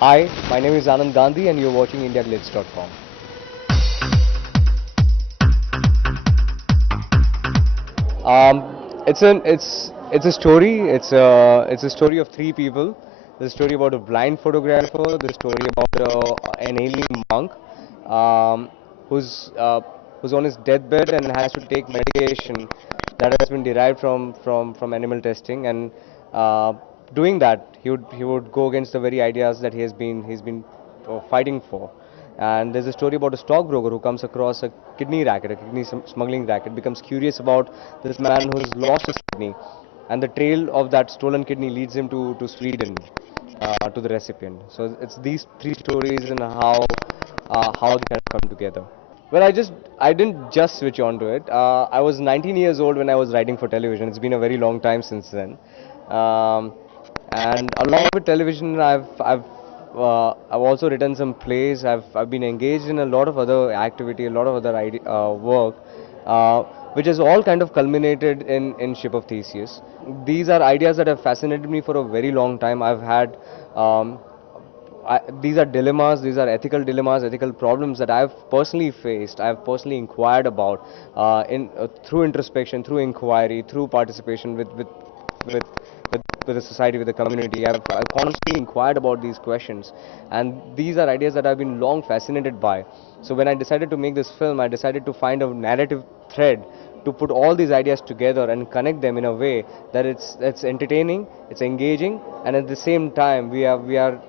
Hi, my name is Anand Gandhi and you're watching IndiaGlitz.com. It's a story. It's a story of three people. The story about a blind photographer. The story about an alien monk, um, who's uh, who's on his deathbed and has to take medication that has been derived from animal testing. And uh, doing that, he would go against the very ideas that he's been fighting for. And there's a story about a stockbroker who comes across a kidney racket, a kidney smuggling racket, becomes curious about this man who's lost his kidney, and the trail of that stolen kidney leads him to Sweden, to the recipient. So it's these three stories and how they kind of come together. Well, I didn't just switch on to it. I was 19 years old when I was writing for television. It's been a very long time since then. Um, and along with television, I've also written some plays. I've been engaged in a lot of other activity, a lot of other work, uh, which has all kind of culminated in Ship of Theseus. These are ideas that have fascinated me for a very long time. Um, these are dilemmas, these are ethical dilemmas, ethical problems that I've personally faced, I've personally inquired about, in through introspection, through inquiry, through participation with, with the society, with the community. I've constantly inquired about these questions, and these are ideas that I've been long fascinated by. So when I decided to make this film, I decided to find a narrative thread to put all these ideas together and connect them in a way that it's entertaining, it's engaging, and at the same time we are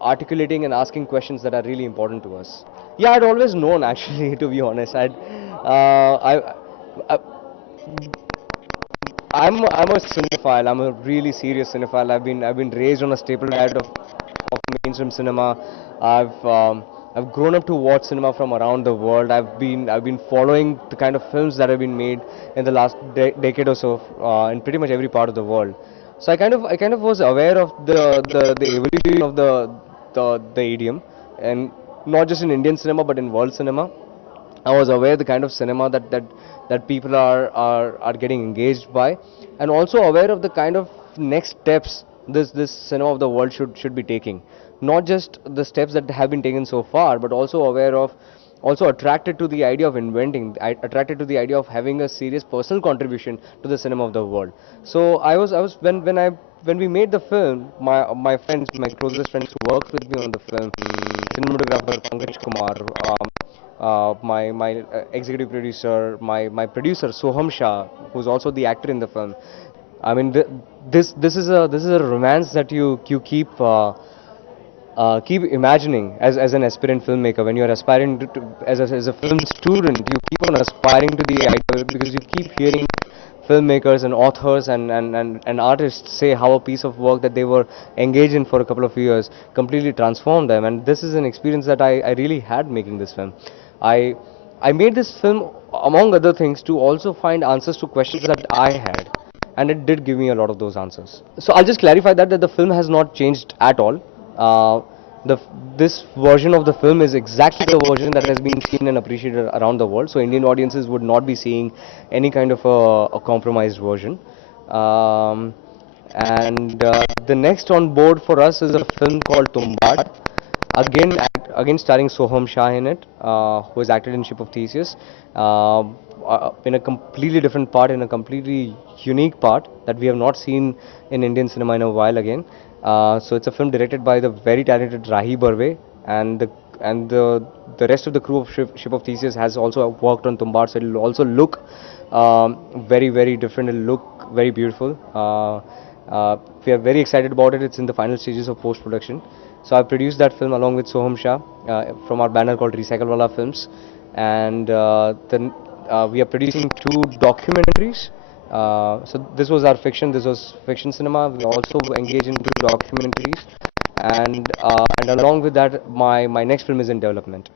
articulating and asking questions that are really important to us. Yeah, I'd always known actually, to be honest. I I'm a cinephile. I'm a really serious cinephile. I've been raised on a staple diet of mainstream cinema. I've grown up to watch cinema from around the world. I've been following the kind of films that have been made in the last decade or so, in pretty much every part of the world. So I kind of was aware of the evolution of the idiom, and not just in Indian cinema but in world cinema. I was aware the kind of cinema that people are getting engaged by, and also aware of the kind of next steps this cinema of the world should be taking. Not just the steps that have been taken so far, but also aware of, also attracted to the idea of inventing, attracted to the idea of having a serious personal contribution to the cinema of the world. So I was when we made the film, my friends, my closest friends who worked with me on the film, cinematographer Pankaj Kumar, my executive producer, my producer Soham Shah, who's also the actor in the film. I mean, this is a romance that you keep imagining as an aspirant filmmaker. When you're aspiring as a film student, you keep on aspiring to the idea because you keep hearing filmmakers and authors and artists say how a piece of work that they were engaged in for a couple of years completely transformed them. And this is an experience that I really had making this film. I I made this film among other things to also find answers to questions that I had, and it did give me a lot of those answers. So I'll just clarify that the film has not changed at all. Uh, this version of the film is exactly the version that has been seen and appreciated around the world. So Indian audiences would not be seeing any kind of a compromised version. Um, and the next on board for us is a film called Tumbad. Again starring Soham Shah in it, who has acted in Ship of Theseus, in a completely different part, in a completely unique part that we have not seen in Indian cinema in a while again. So it's a film directed by the very talented Rahi Barve, and the rest of the crew of Ship of Theseus has also worked on Tumbad, so it'll also look very very different. It'll look very beautiful. We are very excited about it. It's in the final stages of post production. So I produced that film along with Soham Shah, from our banner called Recycle Wala Films, and then we are producing two documentaries. So this was our fiction. This was fiction cinema. We also engage into documentaries, and along with that, my next film is in development.